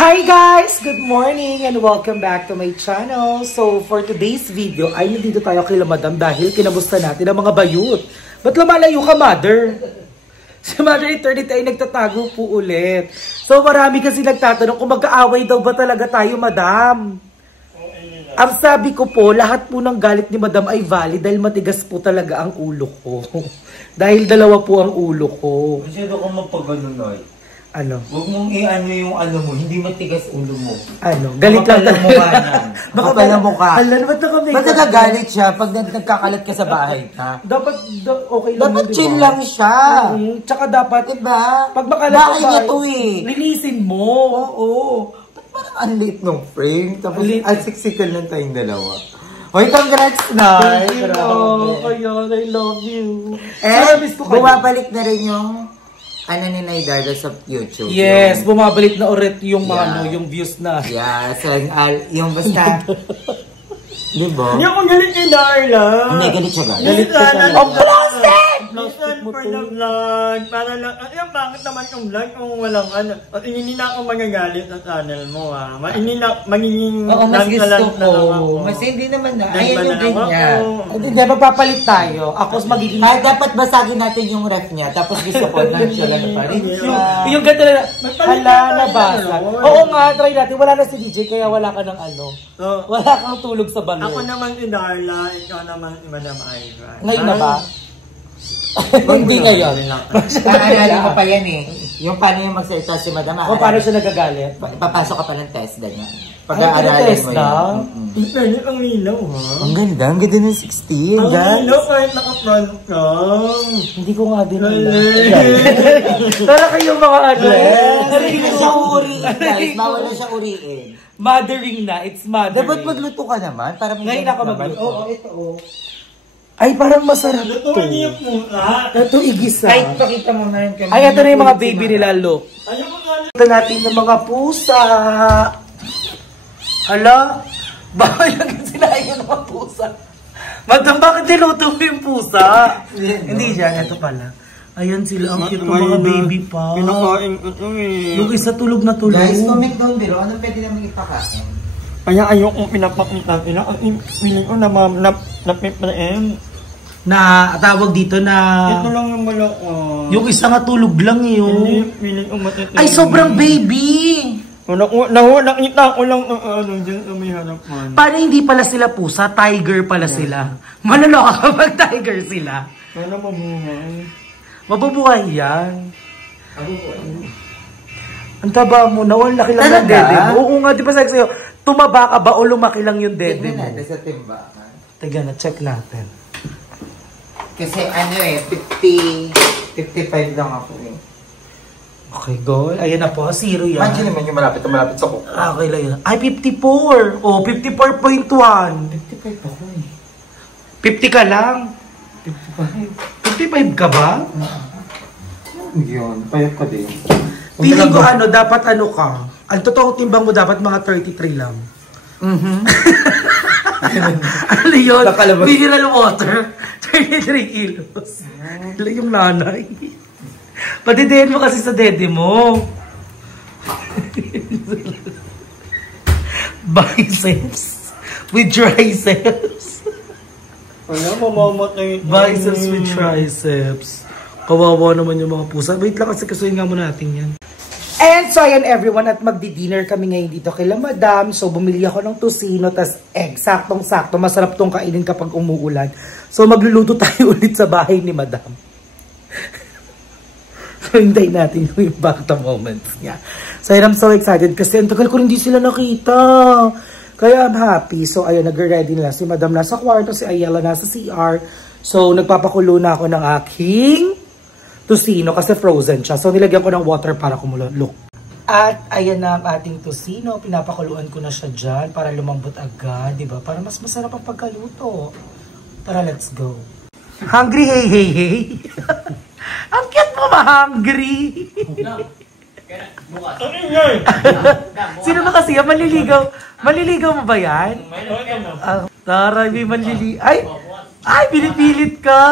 Hi guys! Good morning and welcome back to my channel. So for today's video ay nandito tayo kay Madam dahil kinamusta natin ang mga bayut. Ba't lumalayo ka, Mother? Si Mother Eternity ay nagtatago po ulit. So marami kasi nagtatanong kung magkaaway daw ba talaga tayo, Madam. Ang sabi ko po, lahat po ng galit ni Madam ay valid dahil matigas po talaga ang ulo ko. Dahil dalawa po ang ulo ko. Masyado kang magpagano, Noy. Ano? Huwag mong i-ano yung ano mo, hindi matigas ulo mo. Ano? Galit lang talaga. Mukha niyan. Baka pala mukha. Alam, ba't nakamigas? Ba't nagagalit siya pag nagkakalat ka sa bahay ka? Dapat okay lang. Dapat chill lang siya. Tsaka dapat, diba? Pag makalat bahay niya to eh. Linisin mo. Oo. Ba't parang unlit nung frame? Tapos siksikan lang tayong dalawa. Hoy, congrats na! Thank you, Ayan, I love you. And, bumabalik na rin yung ano ni Naidardo sa YouTube. Yes, bumabalik na ulit yung ano, yung views na. Yes, yung basta. Diba? Hindi ako galit kay Darla. Hindi, galit siya ba? Galit ka siya. Oh, plastic! Listen for the vlog. Para lang, yung bakit naman yung vlog kung walang ano. At hindi na ako magagalit sa channel mo ah. Hindi na, magiging oo, mas gusto ko. ako. Mas hindi naman na. Ayan yung ganyan. Hindi, magpapalit tayo. Ako magiging... Ay, dapat basagin natin yung ref niya. Tapos gusto ko na siya lang pa rin. Yung ganito na, hala, nabasa. Oo nga, try natin. Wala na si DJ, kaya wala ka ng ano. Wala kang tulog sa balon. Ako naman si Darla, ikaw naman si Madam Ira. Ngayon na ba? Hindi ngayon. Paano mo pa yan eh. Yung paano yung magsalita si Madam Ira. O paano siya nagagalit? Papasok ka pa ng test, ganyan. Pag-aaralin mo yan. Internet ang linaw ha. Ang ganda ng 16. Ang linaw kahit naka-front ka. Hindi ko nga din alam. Tara kayo mga ano. Hindi na siya uriin guys. Bawal na siya uriin. Mothering na. It's mothering. Dapat magluto ka naman. Para ngayon ako magluto. Oo, ito oh. Ay, parang masarap to. Lutuan niyo yung pusa. Ito igisa. Kahit pakita mo na yun. Ay, ito na yung mga baby nila, look. Ito natin yung mga pusa. Hala, bawal lang sinahin yung mga pusa. Madam, bakit niluto mo yung pusa? Hindi dyan, ito pala. Ayan sila, ang cute ng mga baby pa. Pinakain ito eh. Yung isa tulog na tulog. Guys, comment down below. Anong pwede naman ipakain? Kaya ayokong pinapakita. Feeling ko na napiprain. Na tawag dito na... Ito lang yung malak. Yung isa nga tulog lang eh. Hindi, feeling ko matitindi. Ay, sobrang baby! Nakita ko lang ano dyan sa may harapan. Paano hindi pala sila pusa? Tiger pala sila. Malaloka kapag tiger sila. Sana mabuhay. Mabubuhay yan. Ang taba mo na, wala laki lang ng dede mo. Oo nga, di ba sabi sa'yo, tumaba ka ba o lumaki lang yung dede mo? Tignan natin sa timbangan. Tignan na, check natin. Kasi ano eh, 55 lang ako eh. Okay, go. Ayan na po, zero yan. Imagine naman yung malapit sa ko. Okay lang yun. Ay, 54. Oh, 54.1. 55 ako eh. 50 ka lang. 55 ka ba? Yun, payat ka din. Feeling ko ano, dapat ano ka. Ang totoong timbang mo dapat mga 33 lang. Ano yun? Mineral water. 33 kilos. Ilang yung nanay. Patidihin mo kasi sa dede mo. Biceps with triceps. Ano, mamamatay. Biceps with triceps. Kawawa naman yung mga pusa. Wait lang kasi kasuhin nga muna natin yan. And so ayan everyone, at magdi-dinner kami ngayon dito kay Madam. So bumili ako ng tocino tas egg. Saktong-sakto. Masarap tong kainin kapag umuulan. So magluluto tayo ulit sa bahay ni Madam. So hintayin natin yung impact moments niya. So I'm so excited kasi ang tagal ko hindi sila nakita. Kaya I'm happy. So ayun, nag-ready na si Madam nasa kwarto, si Ayala nasa CR. So nagpapakulo na ako ng aking tocino kasi frozen siya. So nilagyan ko ng water para kumulo. Look. At ayan na ang ating tocino. Pinapakuluan ko na siya dyan para lumambot agad. Diba? Para mas masarap ang pagkaluto. Tara, let's go. Hungry, hey, hey, hey. Ang cute mo ma-hungry. Sino ba kasi yan? Maliligaw. Maliligaw mo ba yan? Tara, may maliligaw. Ay, pinipilit ka.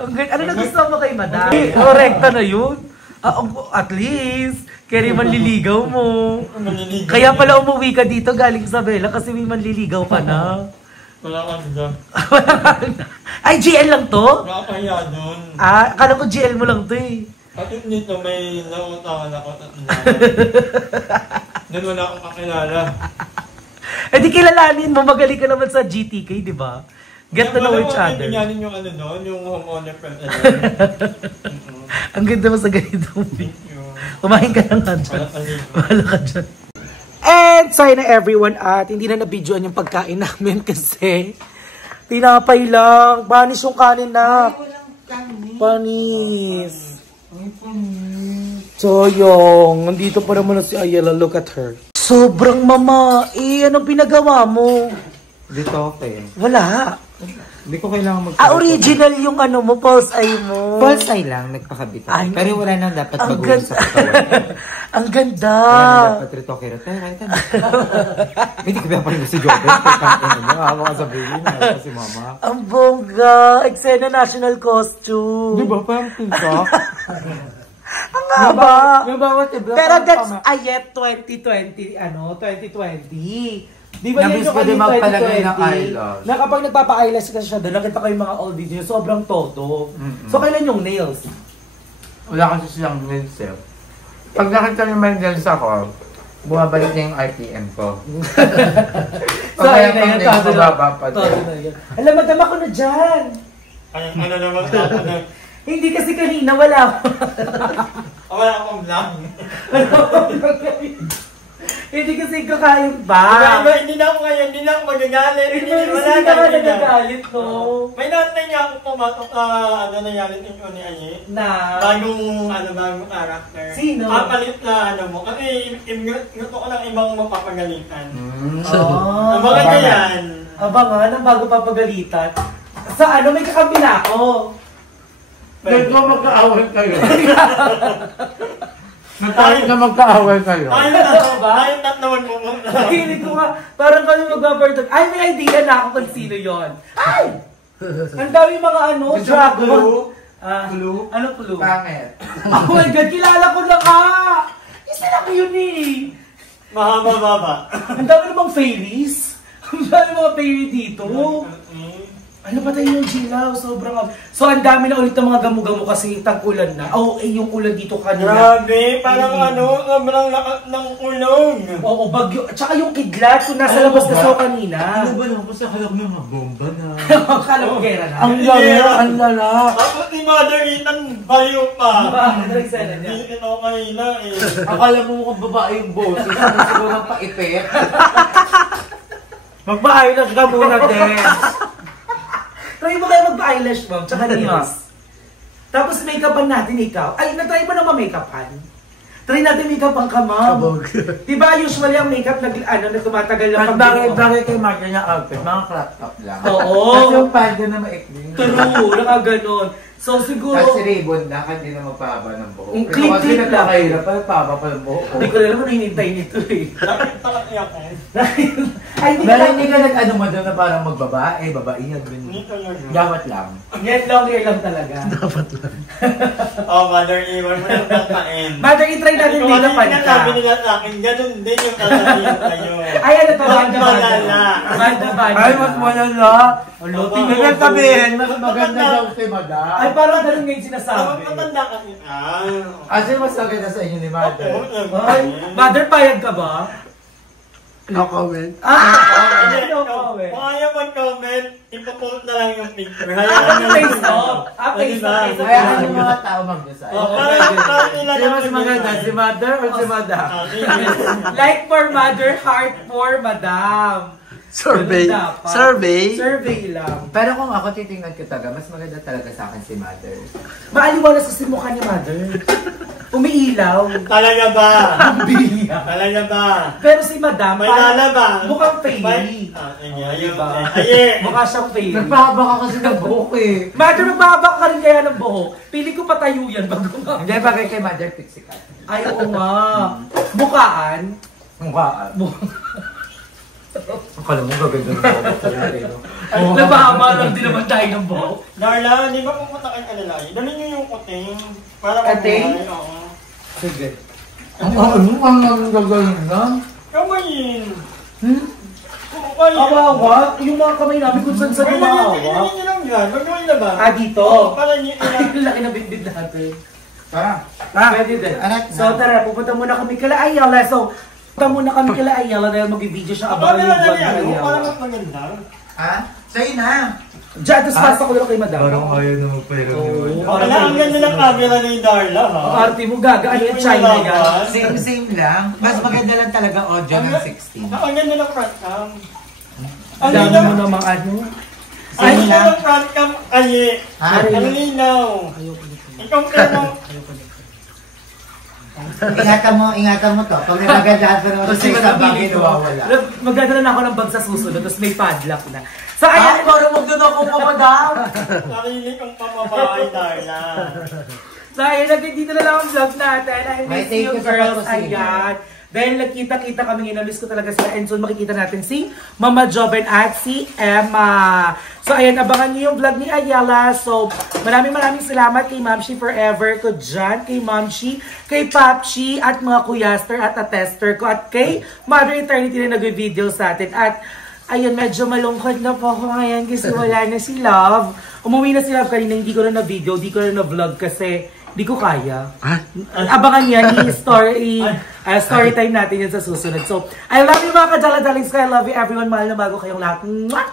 Ano na gusto mo kay Madam? Korekta na yun. At least, kaya manliligaw mo. Manliligaw. Kaya pala umuwi ka dito galing sa Bella kasi may manliligaw ka na. Wala ka dyan. Ay, GL lang to? Nakakaya dun. Akala ko GL mo lang to eh. At dito may nautangan ako. Doon wala akong kakilala. Eh di kilalanin mo, magaling ka naman sa GTK, di ba? Get to know each other. Hindi yung ano doon, yung homeowner friend. Ang ganda mo sa ganitong video. Kumain ka na nga dyan. Bahala ka dyan. And sorry na everyone at hindi na na-videoan yung pagkain namin kasi tinapay lang. Panis yung kanin na. Panis. So yung, nandito pa naman na si Ayala. Look at her. Sobrang mama. Anong pinagawa mo? Dito okay. Wala. Hindi ko kailangan original yung ano mo, false eye mo. False eye lang, nagpakabit ako. Pero wala nang dapat baguhin sa katawan. Ang ganda. Wala nang dapat retoke. Hindi ko ba pa rin si Jordan? Ako ka sabihin, ako si mama. Ang bongga. Eksena national costume. Di ba? Parang TikTok. Ang haba. Pero that's Ayet 2020, 2020. Di ba yun yung pwede magpalagay ng eyelash. Na kapag nagpapa-eyelash kasi siya doon, nakita ko yung mga old videos, sobrang toto. So kailan yung nails? Wala kasi siyang nails eh. Pag nakita niyo may nails ako, bumabalik niya yung RPM ko. So ayun na yun, todo na yun. Alam, madama ko na dyan. Ano naman ako? Hindi kasi kanina, wala. Wala akong vlog. Hindi kasi kakain ba? Hindi na ako ngayon, hindi na ako magagalit. Hindi ka ba nagagalit, no? May natay niya ako pumatok na nangyari yung ni Aye. Na? Bagong character. Sino? Papalit na mo. Kasi gusto ko ng ibang mapapagalitan. Abangan niya yan. Abangan ang bago papagalitan. Sa may kakabila ko. Pwede mo magkaaway kayo. Natalit na magkaaway kayo. Ayun na ba? Ayun na naman mo. Hindi ko nga, parang kami mag-overtalk. Ay, may idea na ako kung sino yun. Ay! Ang dami mga dragon. Clue? Ano clue? Pangit. Oh my God, kilala ko na ka! Isa lang yun eh. Mahaba-baba. Ang dami namang fairies. Ang dami mga fairy dito. Ano ba tayo yung Gila? Sobrang... So, ang dami na ulit ng mga gamu-gamu kasi tag-ulan na. Yung ulan dito kanina. Grabe, parang sobrang lakas ng ulong. Oo, bagyo. Tsaka yung kidlat, kung nasa labas na so kanina. Ano ba lang? Kasi akala mo mga bomba na. Akala mo gera na. Ang lala, ang lala. Tapos ni Mother Ethan, bayo pa. Hindi Hindi ito kanina eh. Akala mo mukhang babae yung boses. Ano siguro ng paipet? Magpa-eyelash ka muna, Des. Try mo kayo magpa-eyelash, ma'am, tsaka nails. Tapos make-upan natin ikaw. Ay, na-try mo naman make-upan. Try natin make-upan ka, ma'am. Diba usually ang make-up na tumatagal lang pag bagay kay Marta niya outfit, mga crop top lang. Oo. Kasi yung panda na maikling. True, nakaganon. So siguro... Kasi ribbon na, hindi na magpahaba ng buhok. Clip-clip lang. Kasi pahaba pa ng buhok. Hindi ko na naman hinintay nito eh. Bakit talaga ako? Ay, hindi ka nag-ano mo doon na parang magbabae, babae, Dito yun. Dapat lang. Yan, long hair lang talaga. Dapat lang. Mother, iwan mo lang kapain. Mother, i-try natin make-upan ka. Kung sinasabi nila sa akin, ganun din yung sasabihin sa'yo. Ay, ano to? Malala. Ay, mas malala. Luti Hindi na sabihin, mas maganda daw si Madam. Ay, parang ganun ngayon sinasabi. Matanda kasi. Kasi mas maganda sa inyo ni Mother. Ay, Mother, payag ka ba? No comment. No comment. Kung ayaw mag-comment, ipapost na lang yung picture. Face off. Face off. Kaya yung mga tao mag-decide. Sino mas maganda, si Mother o si Madam? Like for Mother, heart for Madam. Survey. Survey lang. Pero kung ako titingnan ko talaga, mas maganda talaga sa akin si Mother. Maaliwalas kasi mukha ni Mother. Umiilaw. Talaga ba? Biya. Talaga ba? Pero si Madam, May lalaba. mukhang fairy. Mukha siyang fairy. Nagpahaba ka kasi ng buhok eh. Mother, magpahaba ka rin kaya ng buhok. Pili ko patayo yan bago nga. Hindi, bagay kay Mother, pixie cut. Ay, oo nga. Mukhaan. Mukhaan. Akala mo gaganda ng buhok talaga eh. Nabahama lang din naman tayo ng buhok. Darla, di ba pupunta kayo kalalay? Dali nyo yung kuting. Para Kuting? mabuhay, oo. Sige. Ang gagawin na? Kamayin. Awawa? Yung mga kamay namin kung saan saan maawa. Ilagay lang yan. Huwag naman ilabas. Dito? Para niyo Yung laki na bitbit natin. Tara. Pwede din. Anak na. So tara, pupunta muna kami kala Ayala. So, pupunta muna kami kala Ayala dahil mag-video siya. Abangan yung vlog na Ayala. Para mas maganda. Ha? Sa'yo na. Diyan, tapos pasta ko lang kay madam. ayaw na magpahiram Wala, ang ganda ng camera ni Darla, ha? Ang arte mo, gaga. Ano yung China yan? Same lang. Mas maganda lang talaga audio ng 16. Ang ganda ng front cam. Ang dami mo namang ano. Ang ganda ng front cam, aye. Ha? Ang linaw. Ikaw pero... Ingatan mo to. Pag nagagandaan pa naman sa isang bagay, nawawala. Magdadala na ako ng bag sa susunod, tapos may padlock na. So, ayan. Para magdun ako pa, madam. Narinig ang pamabahay, Darla. So, ayan, dito na lang ang vlog natin. I May miss thank you, you sa girls. pagpasingin. Ayan. Dahil nagkita-kita kami ngayon, na-miss ko talaga sila. And soon makikita natin si Mama Joven at si Emma. So, ayan, abangan niyo yung vlog ni Ayala. So, maraming salamat kay Mamshi Forever ko dyan, kay Mamshi, kay Papshi, at mga kuyaster at tester ko, at kay Mother Eternity na nag-video sa atin. At, ayun, medyo malungkot na po ako ngayon kasi wala na si Love. Umuwi na si Love kanina, hindi ko na na-video, hindi ko na na-vlog kasi di ko kaya. Abangan yan, story time natin yan sa susunod. So, I love you mga kadala-dalings ko. I love you everyone. Mahal na bago kayong lahat. Mwah!